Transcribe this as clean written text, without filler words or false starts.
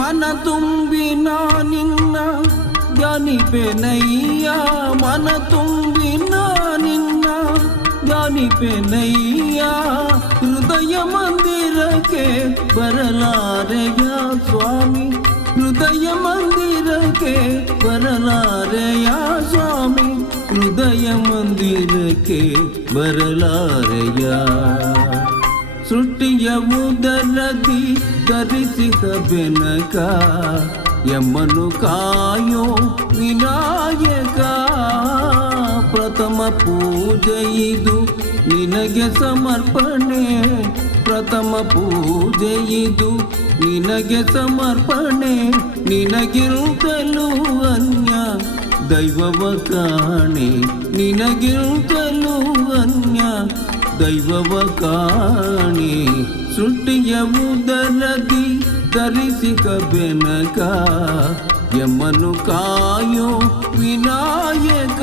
ಮನ ತುಂಬಿನ ನಿನ್ನ ಧ್ಯಾನಿಪೆನಯ್ಯ ಮನ ತುಂಬಿನ ನಿನ್ನ ಧ್ಯಾನಿಪೆನಯ್ಯ ಹೃದಯ ಮಂದಿರಕ್ಕೆ ಬರಲಾರೆಯ ಸ್ವಾಮಿ ಹೃದಯ ಮಂದಿರಕ್ಕೆ ಬರಲಾರೆಯ ಸ್ವಾಮಿ ಹೃದಯ ಮಂದಿರಕ್ಕೆ ಬರಲಾರೆಯ ಸೃಷ್ಟಿಯ ಉದರದಿ ಧರಿಸಿದ ಬೆನಕ ಯಮ್ಮನು ಕಾಯೋ ವಿನಾಯಕ ಪ್ರಥಮ ಪೂಜೆ ಇದು ನಿನಗೆ ಸಮರ್ಪಣೆ ಪ್ರಥಮ ಪೂಜೆ ಇದು ನಿನಗೆ ಸಮರ್ಪಣೆ ನಿನಗಿರುತ್ತಲೂ ಅನ್ಯ ದೈವವ ಕಾಣೆ ನಿನಗಿರುತ್ತಲೂ ಅನ್ಯ ದೈವವ ಕಾಣೆ ಸೃಷ್ಟಿಯ ಉದರದಿ ಧರಿಸಿಕ ಬೆನಕ ಯಮನು ಕಾಯೋ ವಿನಾಯಕ